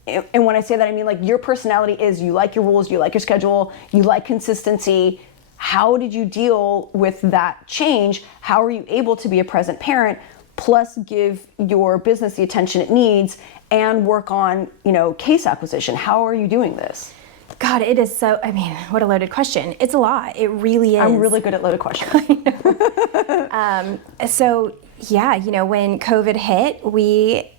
And when I say that, I mean like your personality is you like your rules, you like your schedule, you like consistency. How did you deal with that change? How are you able to be a present parent, plus give your business the attention it needs and work on, case acquisition? How are you doing this? God, it is so, I mean, what a loaded question. It's a lot. It really is. I'm really good at loaded questions. So, yeah, when COVID hit, we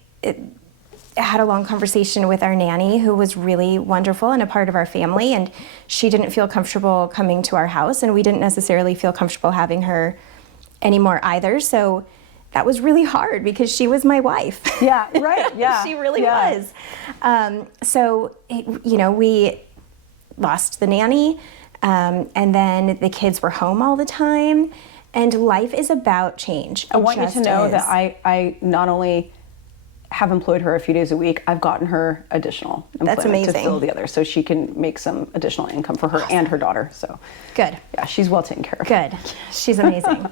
had a long conversation with our nanny, who was really wonderful and a part of our family, and she didn't feel comfortable coming to our house, and we didn't necessarily feel comfortable having her anymore either. So that was really hard because she was my wife. Yeah, right. Yeah. She really was. So, we lost the nanny, and then the kids were home all the time, and life is about change. I want you to know that I not only have employed her a few days a week, I've gotten her additional employment to fill the other, so she can make some additional income for her and her daughter. So good. Yeah, she's well taken care of. Good. She's amazing.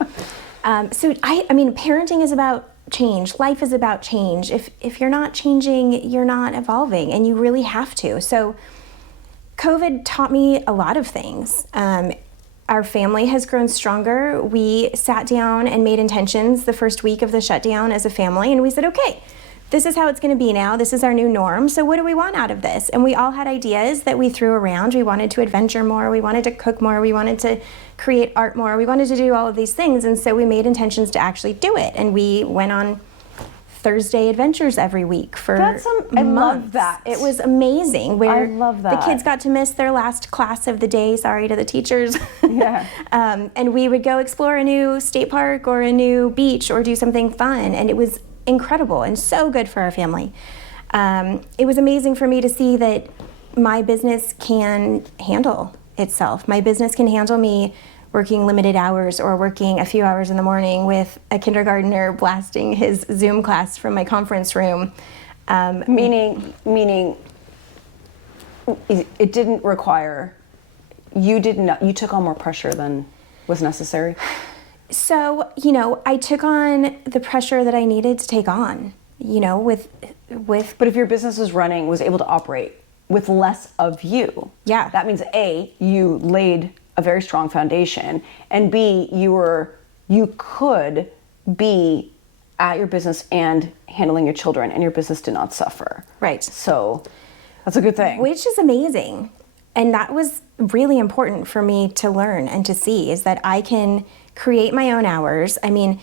So I mean, parenting is about change. Life is about change. If you're not changing, you're not evolving, and you really have to. So COVID taught me a lot of things. Our family has grown stronger. We sat down and made intentions the first week of the shutdown as a family, and we said, okay, this is how it's going to be now. This is our new norm. So what do we want out of this? And we all had ideas that we threw around. We wanted to adventure more. We wanted to cook more. We wanted to create art more. We wanted to do all of these things. And so we made intentions to actually do it. And we went on Thursday adventures every week for I love that. It was amazing. I love that. The kids got to miss their last class of the day, sorry to the teachers. Yeah. And we would go explore a new state park or a new beach or do something fun. And it was incredible and so good for our family. It was amazing for me to see that my business can handle itself. My business can handle me working limited hours or working a few hours in the morning with a kindergartner blasting his Zoom class from my conference room. Meaning it didn't require, you took on more pressure than was necessary? So, I took on the pressure that I needed to take on, with. But if your business was able to operate with less of you, yeah, that means A, you laid a very strong foundation, and B, you could be at your business and handling your children, and your business did not suffer. Right. So that's a good thing. Which is amazing. And that was really important for me to learn and to see, is that I can create my own hours. I mean,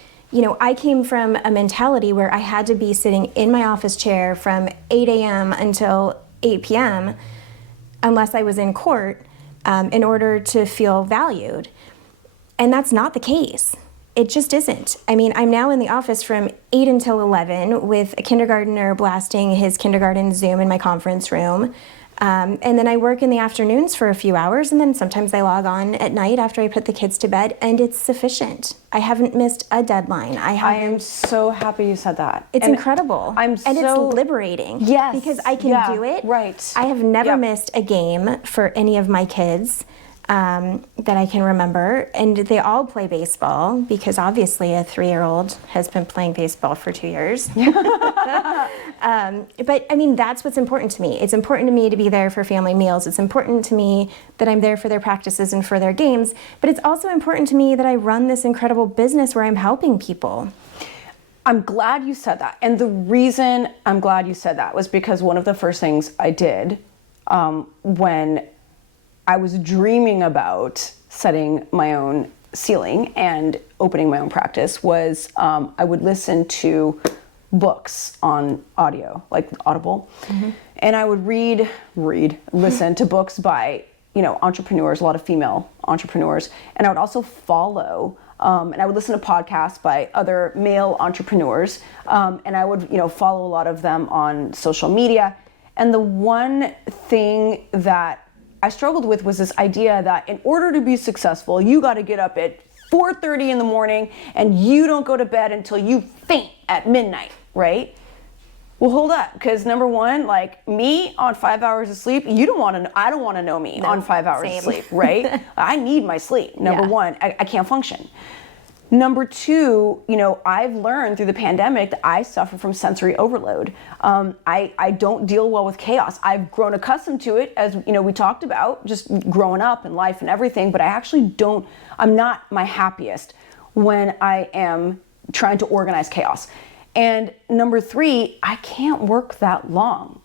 I came from a mentality where I had to be sitting in my office chair from 8 a.m. until 8 p.m. unless I was in court in order to feel valued. And that's not the case. It just isn't. I mean, I'm now in the office from 8 until 11 with a kindergartner blasting his kindergarten Zoom in my conference room. And then I work in the afternoons for a few hours, and then sometimes I log on at night after I put the kids to bed, and it's sufficient. I haven't missed a deadline. I am so happy you said that. It's incredible. And it's liberating. Yes. Because I can do it. Right. I have never missed a game for any of my kids that I can remember, and they all play baseball because obviously a 3-year-old has been playing baseball for 2 years. But I mean, that's what's important to me. It's important to me to be there for family meals. It's important to me that I'm there for their practices and for their games, but it's also important to me that I run this incredible business where I'm helping people. I'm glad you said that. And the reason I'm glad you said that was because one of the first things I did when I was dreaming about setting my own ceiling and opening my own practice was I would listen to books on audio, like Audible. Mm-hmm. And I would listen to books by, entrepreneurs, a lot of female entrepreneurs. And I would also follow, and I would listen to podcasts by other male entrepreneurs. And I would, follow a lot of them on social media. And the one thing that I struggled with was this idea that in order to be successful, you got to get up at 4:30 in the morning and you don't go to bed until you faint at midnight, right? Well, hold up, because number one, like me on 5 hours of sleep, I don't want to know me on 5 hours same. of sleep, right? I need my sleep. Number Yeah. one, I can't function. Number two, I've learned through the pandemic that I suffer from sensory overload. I don't deal well with chaos. I've grown accustomed to it, as we talked about, just growing up in life and everything, but I'm not my happiest when I am trying to organize chaos. And number three, I can't work that long.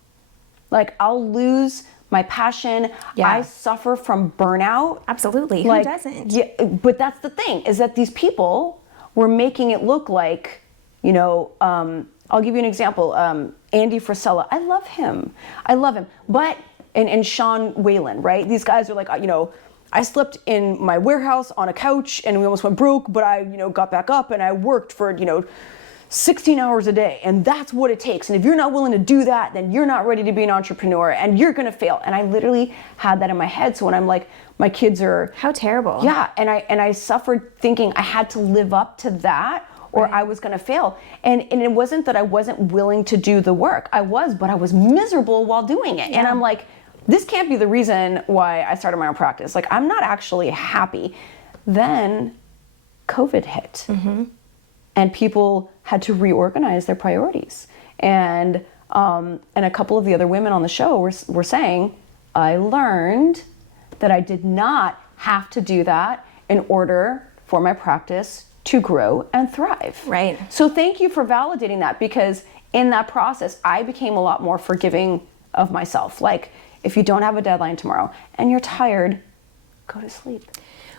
Like, I'll lose my passion. Yeah. I suffer from burnout. Absolutely. Like, Who doesn't? Yeah, but that's the thing, is that these people were making it look like, I'll give you an example. Andy Frisella, I love him. But, and Sean Whalen, right? These guys are like, I slept in my warehouse on a couch and we almost went broke, but I, got back up and I worked for, 16 hours a day, and that's what it takes. And if you're not willing to do that, then you're not ready to be an entrepreneur and you're gonna fail. And I literally had that in my head. So when I'm like, my kids are... How terrible. Yeah, and I suffered thinking I had to live up to that or I was gonna fail. And it wasn't that I wasn't willing to do the work. I was, but I was miserable while doing it. Yeah. And I'm like, this can't be the reason why I started my own practice. Like, I'm not actually happy. Then COVID hit. Mm-hmm. And people had to reorganize their priorities. And a couple of the other women on the show were saying, I learned that I did not have to do that in order for my practice to grow and thrive. Right. So thank you for validating that, because in that process, I became a lot more forgiving of myself. Like, if you don't have a deadline tomorrow and you're tired, go to sleep.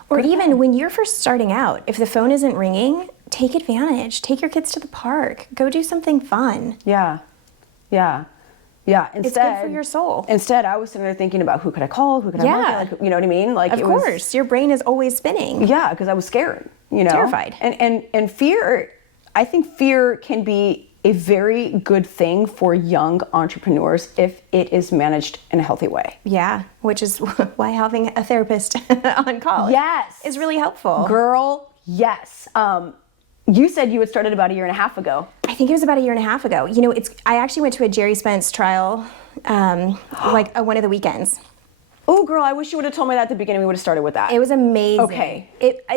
Or even when you're first starting out, if the phone isn't ringing, take advantage. Take your kids to the park. Go do something fun. Yeah. Instead, It's good for your soul. Instead, I was sitting there thinking about who could I call, who could I Yeah. market, like, you know what I mean? Like, Of it was- course, your brain is always spinning. Yeah, because I was scared, Terrified. And fear, I think fear can be a very good thing for young entrepreneurs if it is managed in a healthy way. Yeah, which is why having a therapist on call Yes. is really helpful. Girl, yes. You said you had started about a year and a half ago. I think it was about a year and a half ago. I actually went to a Jerry Spence trial one of the weekends. Oh, girl, I wish you would have told me that at the beginning. We would have started with that. It was amazing. Okay.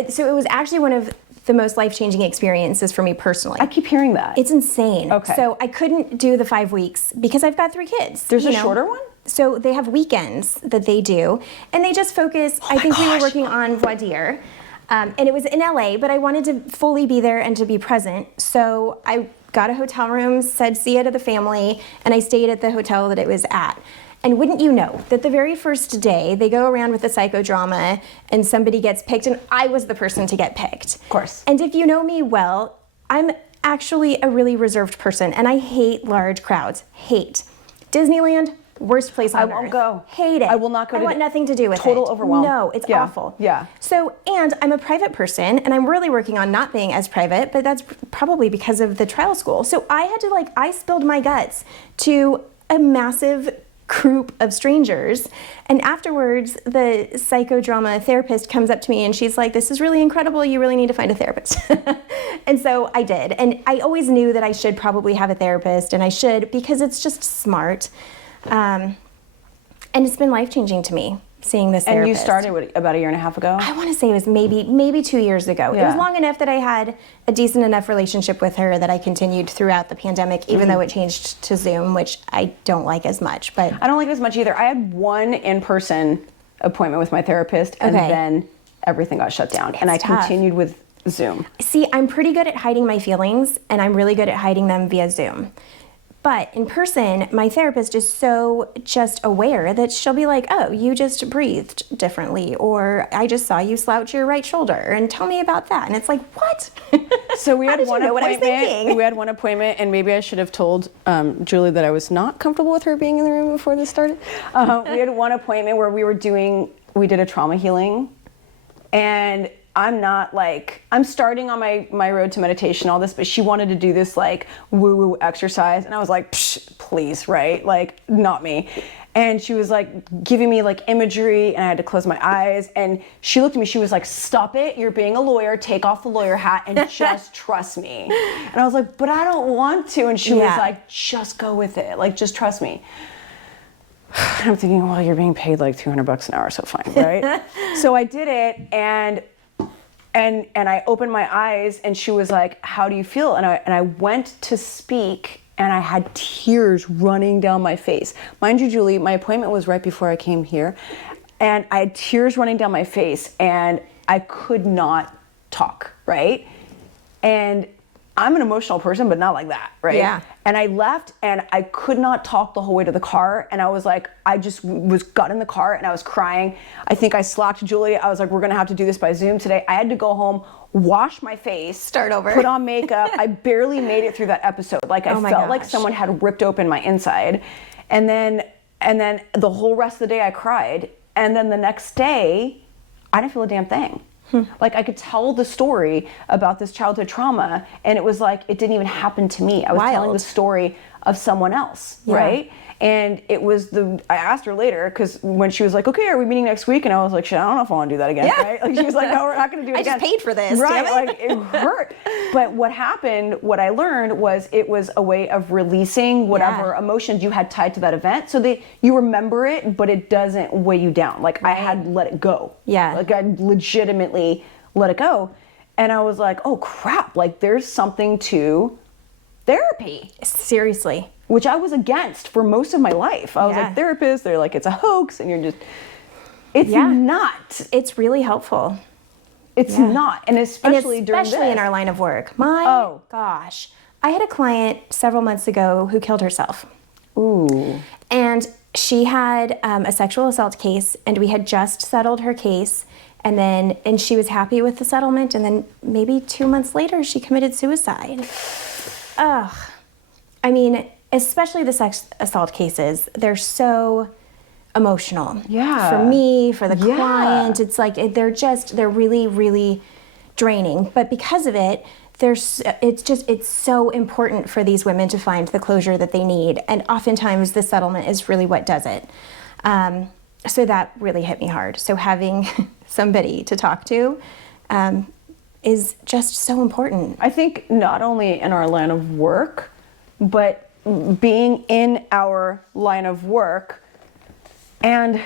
So it was actually one of the most life-changing experiences for me personally. I keep hearing that. It's insane. Okay. So I couldn't do the 5 weeks because I've got 3 kids. There's a shorter one? So they have weekends that they do, and they just focus. I think we were working on voir dire, and it was in LA, but I wanted to fully be there and to be present. So I got a hotel room, said see ya to the family, and I stayed at the hotel that it was at. And wouldn't you know that the very first day they go around with the psychodrama and somebody gets picked, and I was the person to get picked. Of course. And if you know me well, I'm actually a really reserved person, and I hate large crowds. Hate. Disneyland, worst place on earth. I won't go. Hate it. I will not go. I want nothing to do with it. Total overwhelm. No, it's awful. Yeah. So, and I'm a private person, and I'm really working on not being as private, but that's probably because of the trial school. So I had to I spilled my guts to a massive group of strangers, and afterwards the psychodrama therapist comes up to me and she's like, this is really incredible, you really need to find a therapist. And so I did, and I always knew that I should probably have a therapist, and I should because it's just smart, and it's been life-changing to me seeing this therapist. And you started about a year and a half ago? I want to say it was maybe 2 years ago. It was Yeah. long enough that I had a decent enough relationship with her that I continued throughout the pandemic, even though it changed to Zoom, which I don't like as much. But I don't like it as much either. I had one in-person appointment with my therapist, and Okay. then everything got shut down. And I tough. continued with Zoom. see, I'm pretty good at hiding my feelings, and I'm really good at hiding them via Zoom. But in person, my therapist is so just aware that she'll be like, oh, you just breathed differently, or I just saw you slouch your right shoulder, and tell me about that. And it's like, what? So we How had did you one know what I was appointment. thinking? We had one appointment, and maybe I should have told Julie that I was not comfortable with her being in the room before this started. We had one appointment where we did a trauma healing, and I'm starting on my road to meditation, all this, but she wanted to do this woo-woo exercise, and I was like, psh, please, right? Like, not me. And she was like giving me like imagery, and I had to close my eyes. And she looked at me, she was like, stop it, you're being a lawyer, take off the lawyer hat and just trust me. And I was like, but I don't want to. And she was like, just go with it, like just trust me. And I'm thinking, well, you're being paid like $200 an hour, so fine, right? So I did it, and I opened my eyes, and she was like, how do you feel? And I went to speak, and I had tears running down my face. Mind you, Julie, my appointment was right before I came here, and I had tears running down my face, and I could not talk, right? And I'm an emotional person, but not like that, right? Yeah. And I left, and I could not talk the whole way to the car. And I was like, I just got in the car, and I was crying. I think I slacked Julie. I was like, we're gonna have to do this by Zoom today. I had to go home, wash my face, start over, put on makeup. I barely made it through that episode. Like I felt like someone had ripped open my inside. And then the whole rest of the day I cried. And then the next day, I didn't feel a damn thing. Like I could tell the story about this childhood trauma, and it was like it didn't even happen to me. I was telling the story of someone else, right? And it was I asked her later, because when she was like, okay, are we meeting next week? And I was like, shit, I don't know if I want to do that again, right? Like she was like, no, we're not going to do it again. I just paid for this, right? damn it. Like it hurt. But what happened, what I learned was it was a way of releasing whatever emotions you had tied to that event, so that you remember it, but it doesn't weigh you down. Like I had let it go. Yeah. Like I legitimately let it go. And I was like, oh crap, like there's something to therapy. Seriously. Which I was against for most of my life. I was like, therapists, they're like, it's a hoax, and you're just, it's not. It's really helpful. It's not, and especially during this. in our line of work. My gosh. I had a client several months ago who killed herself. Ooh. And she had a sexual assault case, and we had just settled her case, and she was happy with the settlement, and then maybe 2 months later, she committed suicide. Ugh. I mean, especially the sex assault cases, they're so emotional. Yeah. For me, for the client, it's like they're really, really draining. But because of it, it's so important for these women to find the closure that they need. And oftentimes the settlement is really what does it. So that really hit me hard. So having somebody to talk to is just so important. I think not only in our line of work, but being in our line of work and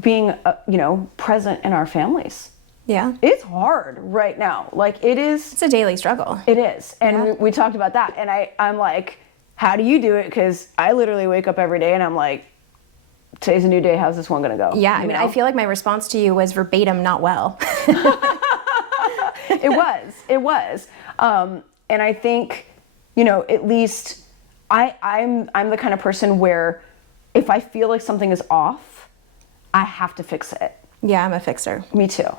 being, present in our families. Yeah. It's hard right now. Like it is. It's a daily struggle. It is. And we talked about that. And I'm like, how do you do it? Because I literally wake up every day and I'm like, today's a new day. How's this one going to go? Yeah. I feel like my response to you was verbatim, not well. It was. And I think, at least I'm the kind of person where if I feel like something is off, I have to fix it. Yeah, I'm a fixer. Me too.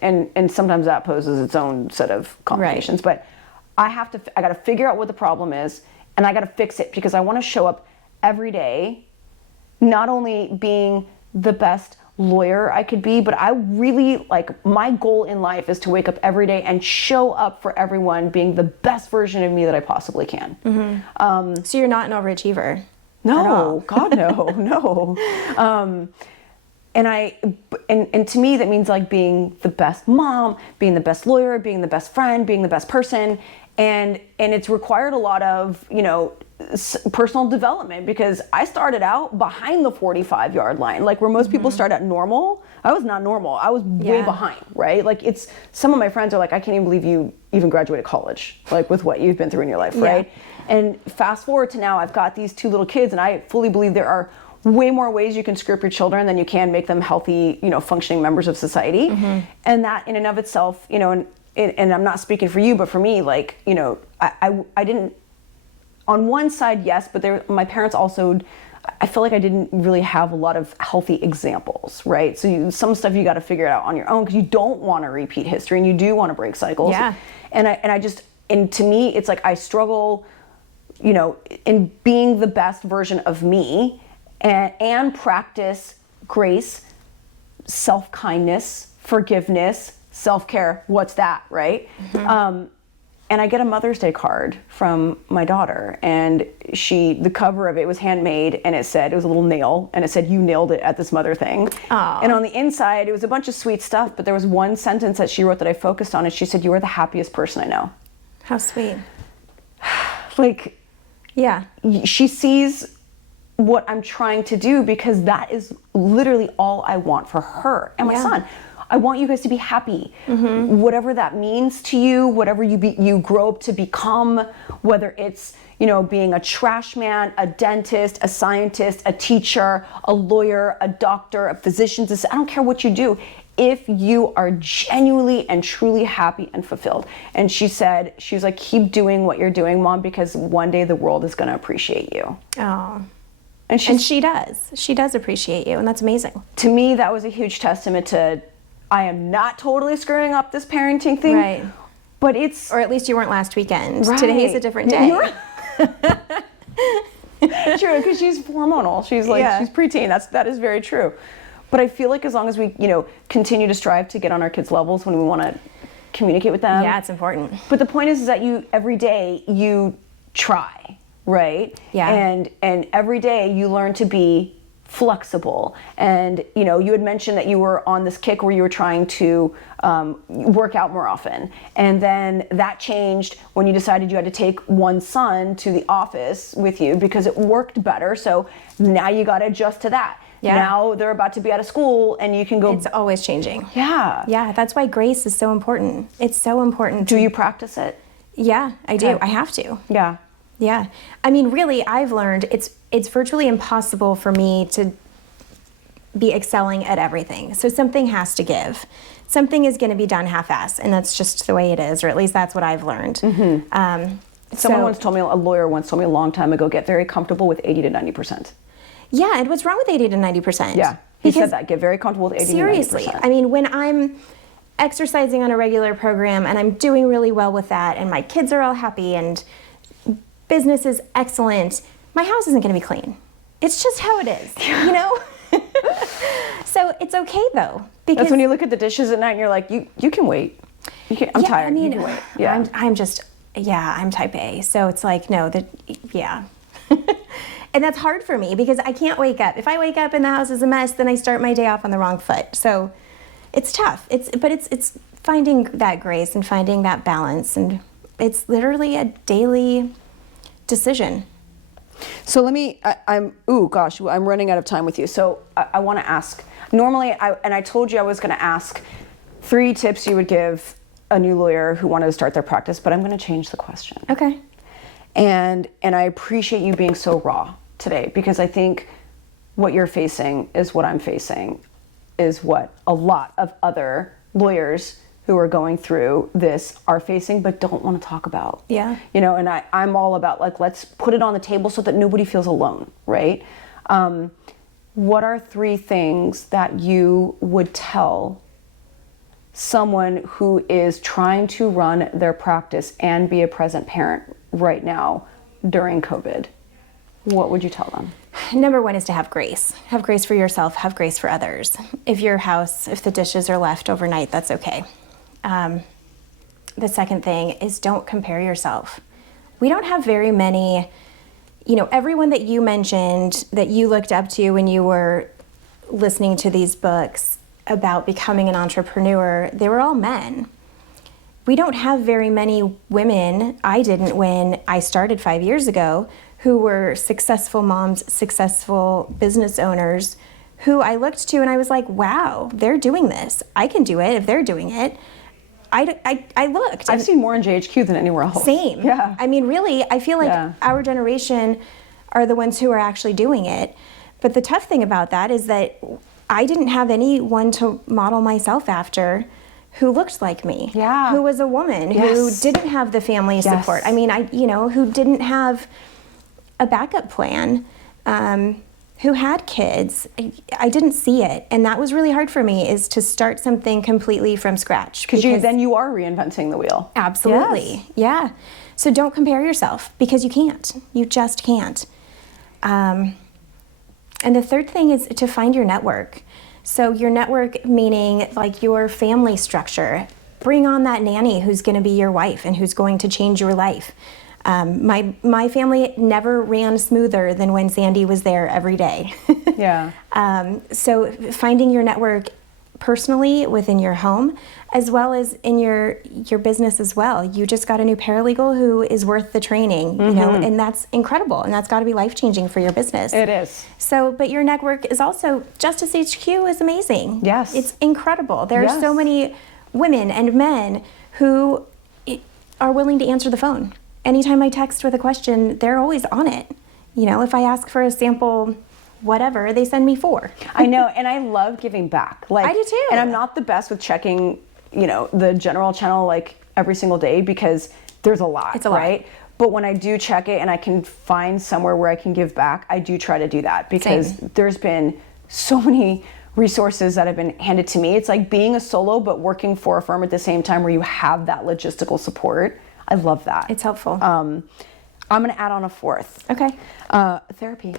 And sometimes that poses its own set of complications. But I got to figure out what the problem is, and I got to fix it, because I want to show up every day, not only being the best lawyer I could be, but I really, my goal in life is to wake up every day and show up for everyone being the best version of me that I possibly can. Mm-hmm. So you're not an overachiever? No, God, no. And to me, that means being the best mom, being the best lawyer, being the best friend, being the best person. And it's required a lot of, personal development, because I started out behind the 45-yard line, where most people start at normal. I was not normal. I was way behind, right? Some of my friends are like, I can't even believe you even graduated college, with what you've been through in your life, right? And fast forward to now, I've got these 2 little kids, and I fully believe there are way more ways you can screw up your children than you can make them healthy, functioning members of society. Mm-hmm. And that in and of itself, and I'm not speaking for you, but for me, I didn't, on one side, yes, but my parents also, I feel like I didn't really have a lot of healthy examples, right? So some stuff you got to figure it out on your own, because you don't want to repeat history and you do want to break cycles. Yeah. And to me, it's I struggle, in being the best version of me, and practice grace, self-kindness, forgiveness, self-care. What's that, right? Mm-hmm. and I get a Mother's Day card from my daughter, and the cover of it was handmade, and it was a little nail, and it said, "You nailed it at this mother thing." Aw. And on the inside, it was a bunch of sweet stuff, but there was one sentence that she wrote that I focused on, and she said, "You are the happiest person I know." How sweet. Like, Yeah. she sees what I'm trying to do, because that is literally all I want for her and my Yeah. son. I want you guys to be happy. Whatever that means to you, whatever you grow up to become, whether it's, being a trash man, a dentist, a scientist, a teacher, a lawyer, a doctor, a physician, I don't care what you do, if you are genuinely and truly happy and fulfilled. And she was like, keep doing what you're doing, Mom, because one day the world is going to appreciate you. Oh. And she does. She does appreciate you, and that's amazing. To me, that was a huge testament to, I am not totally screring up this parenting thing. Right. But it's... Or at least you weren't last weekend. Right. Today's a different day. True, because she's hormonal. She's she's preteen. That is very true. But I feel like as long as we, continue to strive to get on our kids' levels when we want to communicate with them. Yeah, it's important. But the point is that every day you try, right? Yeah. And every day you learn to be flexible. And, you had mentioned that you were on this kick where you were trying to work out more often. And then that changed when you decided you had to take one son to the office with you because it worked better. So now you got to adjust to that. Yeah. Now they're about to be out of school and you can go. It's always changing. Yeah. Yeah, that's why grace is so important. It's so important. Do you practice it? Yeah, I do. Okay. I have to. Yeah. Yeah. I mean, really, I've learned it's virtually impossible for me to be excelling at everything. So something has to give. Something is going to be done half-ass, and that's just the way it is, or at least that's what I've learned. A lawyer once told me a long time ago, get very comfortable with 80 to 90%. Yeah, and what's wrong with 80 to 90%? Yeah, he said that. Get very comfortable with 80 seriously, to 90%. I mean, when I'm exercising on a regular program and I'm doing really well with that, and my kids are all happy and business is excellent, my house isn't going to be clean. It's just how it is, So it's okay though, because that's when you look at the dishes at night and you're like, you can wait. I'm tired. I mean, you can wait. Yeah. I'm type A, so it's like yeah. And that's hard for me because I can't wake up. If I wake up and the house is a mess, then I start my day off on the wrong foot. So it's tough. It's finding that grace and finding that balance, and it's literally a daily decision. So I'm running out of time with you. So I want to ask, normally, I told you I was going to ask 3 tips you would give a new lawyer who wanted to start their practice, but I'm going to change the question. Okay. And I appreciate you being so raw today, because I think what you're facing is what I'm facing, is what a lot of other lawyers who are going through this are facing but don't want to talk about. Yeah. And I'm all about let's put it on the table so that nobody feels alone, right? What are 3 things that you would tell someone who is trying to run their practice and be a present parent right now during COVID? What would you tell them? Number 1 is to have grace. Have grace for yourself, have grace for others. If the dishes are left overnight, that's okay. The second thing is don't compare yourself. We don't have very many, everyone that you mentioned that you looked up to when you were listening to these books about becoming an entrepreneur, they were all men. We don't have very many women, I didn't when I started 5 years ago, who were successful moms, successful business owners, who I looked to and I was like, wow, they're doing this. I can do it if they're doing it. I looked. I've seen more in JHQ than anywhere else. Same. Yeah. I mean, really, I feel like our generation are the ones who are actually doing it. But the tough thing about that is that I didn't have anyone to model myself after who looked like me. Yeah. Who was a woman, who didn't have the family support. I mean, who didn't have a backup plan, who had kids. I didn't see it. And that was really hard for me, is to start something completely from scratch. Because then you are reinventing the wheel. Absolutely. Yes. Yeah. So don't compare yourself, because you can't. You just can't. And the third thing is to find your network. So your network meaning like your family structure. bring on that nanny who's going to be your wife and who's going to change your life. My family never ran smoother than when Sandy was there every day. Yeah. So finding your network personally within your home, as well as in your business as well. You just got a new paralegal who is worth the training, you know, and that's incredible, and that's got to be life-changing for your business. It is. So, but your network is also, Justice HQ is amazing. Yes. It's incredible. There Yes. are so many women and men who are willing to answer the phone. Anytime I text with a question, they're always on it. You know, if I ask for a sample whatever, they send me 4. I know, and I love giving back. Like, I do too. And I'm not the best with checking, you know, the general channel like every single day because there's a lot, It's a lot. right? But when I do check it and I can find somewhere where I can give back, I do try to do that because Same. there's been so many resources that have been handed to me. It's like being a solo but working for a firm at the same time where you have that logistical support. I love that. It's helpful. I'm going to add on a 4th. Okay. Therapy.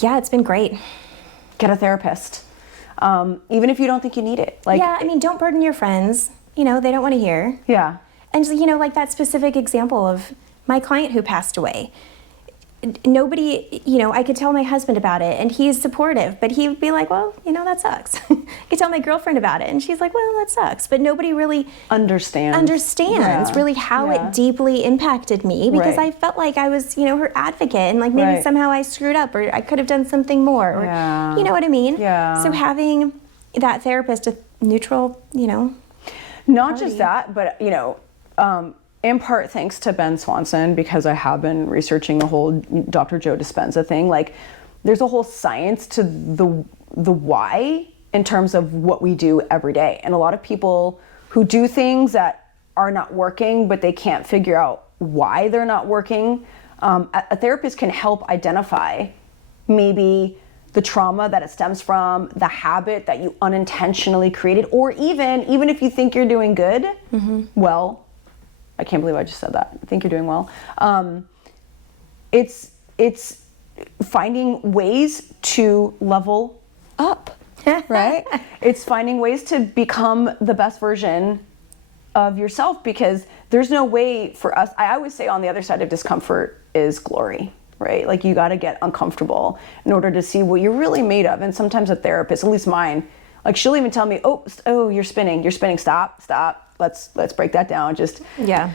Yeah, it's been great. Get a therapist. Even if you don't think you need it. Like, Yeah, I mean, don't burden your friends. You know, they don't want to hear. yeah. And, you know, like that specific example of my client who passed away. Nobody, you know, I could tell my husband about it and he's supportive, but he would be like, well, you know, that sucks. I could tell my girlfriend about it and she's like, well, that sucks. But nobody really understands Yeah. really how Yeah. it deeply impacted me because Right. I felt like I was, you know, her advocate and like maybe Right. somehow I screwed up or I could have done something more or, Yeah. you know what I mean? Yeah. So having that therapist, a neutral, you know, Not just that, but, you know, in part thanks to Ben Swanson, because I have been researching the whole Dr. Joe Dispenza thing. Like, there's a whole science to the why in terms of what we do every day. And a lot of people who do things that are not working, but they can't figure out why they're not working, a therapist can help identify maybe the trauma that it stems from, the habit that you unintentionally created, or even if you think you're doing good, well, I can't believe I just said that. I think you're doing well. It's finding ways to level up, right? It's finding ways to become the best version of yourself because there's no way for us. I always say on the other side of discomfort is glory, right? Like you got to get uncomfortable in order to see what you're really made of. And sometimes a therapist, at least mine, like she'll even tell me, oh, you're spinning, stop. Let's break that down. Just, yeah.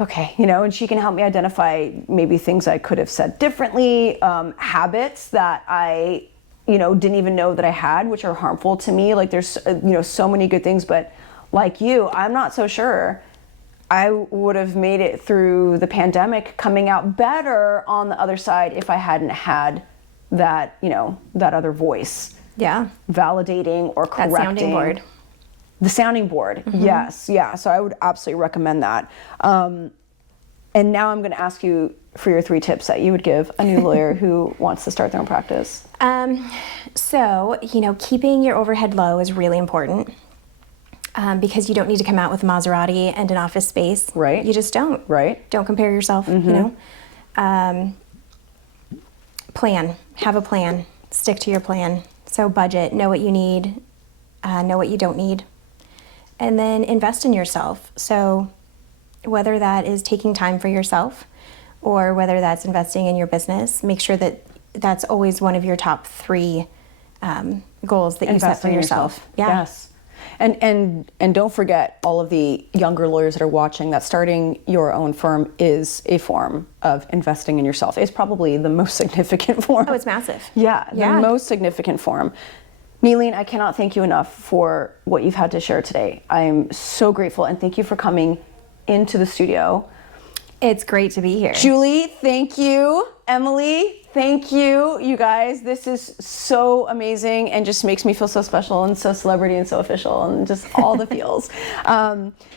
okay, you know, and she can help me identify maybe things I could have said differently, habits that I, you know, didn't even know that I had, which are harmful to me. Like there's, you know, so many good things, but like you, I'm not so sure I would have made it through the pandemic coming out better on the other side if I hadn't had that, you know, that other voice. Yeah. Validating or correcting. That sounding board. The sounding board, yes, yeah. So I would absolutely recommend that. And now I'm going to ask you for your 3 tips that you would give a new lawyer who wants to start their own practice. So, you know, keeping your overhead low is really important because you don't need to come out with a Maserati and an office space. Right. You just don't. Right. Don't compare yourself, you know. Plan. Have a plan. Stick to your plan. So budget. Know what you need. Know what you don't need. And then invest in yourself. So whether that is taking time for yourself or whether that's investing in your business, make sure that that's always one of your top 3 goals that you set for Investing in yourself. Yeah. Yes. And don't forget all of the younger lawyers that are watching that starting your own firm is a form of investing in yourself. It's probably the most significant form. Oh, it's massive. Yeah, Yeah. the most significant form. Neyleen, I cannot thank you enough for what you've had to share today. I'm so grateful and thank you for coming into the studio. It's great to be here. Julie, thank you. Emily, thank you. You guys, this is so amazing and just makes me feel so special and so celebrity and so official and just all the feels.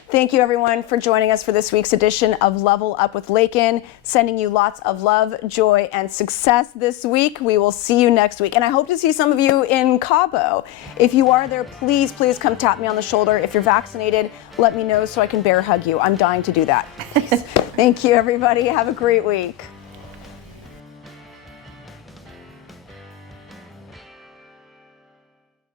Thank you everyone for joining us for this week's edition of Level Up with Laiken. Sending you lots of love, joy, and success this week. We will see you next week. And I hope to see some of you in Cabo. If you are there, please come tap me on the shoulder. If you're vaccinated, let me know so I can bear hug you. I'm dying to do that. Thank you everybody. Have a great week.